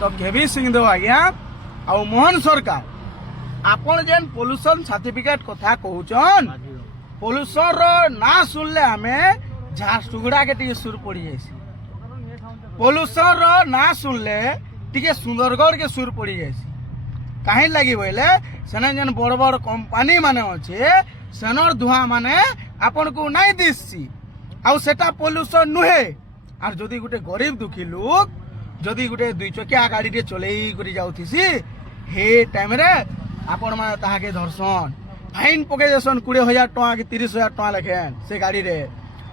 तो केवी सिंहदेव आज्ञा आ मोहन सरकार आपण जेन पोल्यूशन सर्टिफिकेट कथा कहउछन पोल्यूशन रो ना सुनले हमें झारसुगुड़ा के टी सुर पड़ी जाइसी पोल्यूशन रो ना सुनले टिके सुंदरगढ़ के सुर पड़ी जाइसी कहीं लगी बोले सेने जेन बड़ बड़ कंपनी माने अच्छे सेनर धुआं माने आपन को नहीं दिसी आउ सेटा पोल्यूशन नुहे आर जदि गुटे गरीब दुखी लोग जदि गुटे दुई चकिया गाड़ी टे चलेई करी जाउथिसी हे टाइम रे आपण माने ताहाके धरसन फाइन पके देसन 20,000 टका कि 30,000 टका लेखेन से गाड़ी रे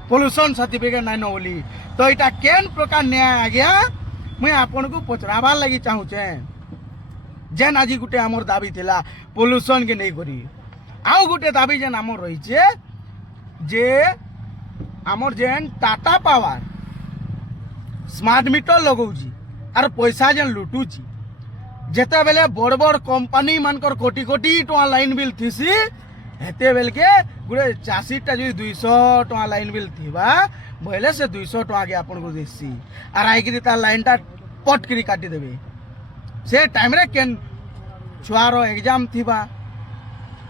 पोल्यूशन सर्टिफिकेट नाइ न बोली तो इटा केन प्रकार न्याय आ गया मैं आपण को पचराबार लगी चाहू छे जेन आज गुटे हमर दाबी थिला पोल्यूशन के नहीं करी आउ गुटे दाबी जेन हमर रही छे जे हमर जेन टाटा पावर स्मार्ट मीटर लगौची आर पैसा जेन लुटुची जेते बेले बड़ बड़ कंपनी मानकर कोटी कोटी टका लाइन बिल थिसी हेते बेल के गुटे चासीटा जो 200 टका लाइन बिल थिबा बोले से 200 टका के आपन को देसी आर आइकरी ता लाइनटा पट करी काटी देबे से टाइम रे केन छुआरो एग्जाम थिबा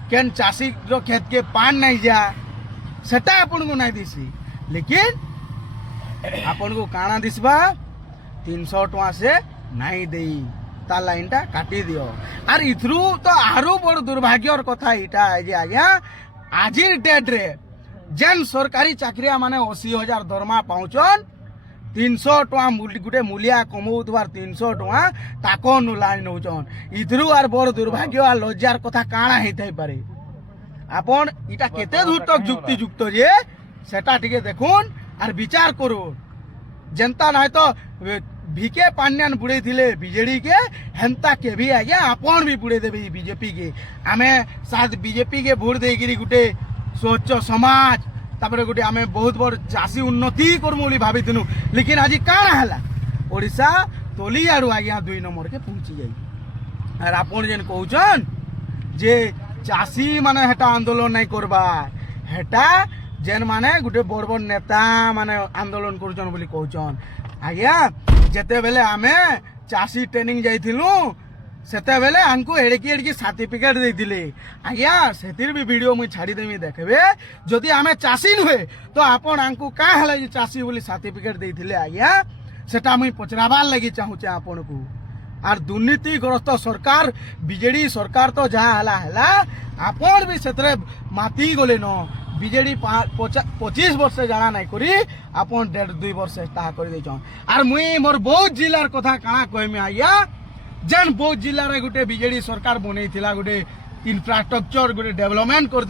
केन चासी रो खेत के पान नहीं जा सेटा आपन को नहीं दिसी लेकिन आपन को काना दिसबा 300 टका से नहीं देई ता लाइन टा काटी दियो आर इथरू तो आरो बड़ दुर्भाग्यर कथा इटा है जे आज्ञा आजिर डेट रे जेन सरकारी चाकरिया माने 80,000 दरमा पाउचन 300 टका गुटे मूलिया कमौतबार 300 टका ताको नु लाइन होचन इथरू आर बड़ दुर्भाग्य आ लज्जार कथा काना हेथाई पारे आपन इटा केते दूर तक जुक्ति जुक्त जे सेटा टिके देखुन आर विचार करुन जनता नहीं तो भिके पांड्यान बुड़े थिले बीजेडी के हेंता के भी आज्ञा आपन भी बुड़े देबे बीजेपी के आमे साथ बीजेपी के भोट देगिरी गुटे स्वच्छ समाज तापरे गुटे आमे बहुत बड़ चासी उन्नति करमु बोली भाबिथिनु लेकिन आज काना हला ओडिसा तोली आडू आज्ञा 2 नंबर के पहुंची जाई आर आपन जेन कहउछन जे चासी माने हेटा आंदोलन नहीं करबा हेटा जेन माने गुटे बड़ बड़ नेता माने आंदोलन करूछन बोली कहउछन आज्ञा जेते बेले आमे चासी ट्रेनिंग जाइथिलु सेते बेले हमको एड़की सर्टिफिकेट देथिले आज्ञा सेतिर भी वीडियो मुई छाड़ी देमी देखबे जदि आमे चासी नुहे तो आपन हमको का हला जे चासी बोली सर्टिफिकेट देथिले आज्ञा सेटा मुई पचराबार लागि चाहू छे आपन को आर दुर्नीतिग्रस्त सरकार बीजेडी सरकार तो जहा हला आपन भी सेतरे माती गले न बीजेडी 25 वर्ष जाना नहीं करी आपन 1.5-2 वर्ष ताहा कर देछन आर मुई मोर बहुत जिल्लार कथा काना कहमे आज्ञा जेन बहुत जिल्ला रे गुटे बीजेडी सरकार बनेइथिला गुटे इंफ्रास्ट्रक्चर गुटे डेवलपमेंट कर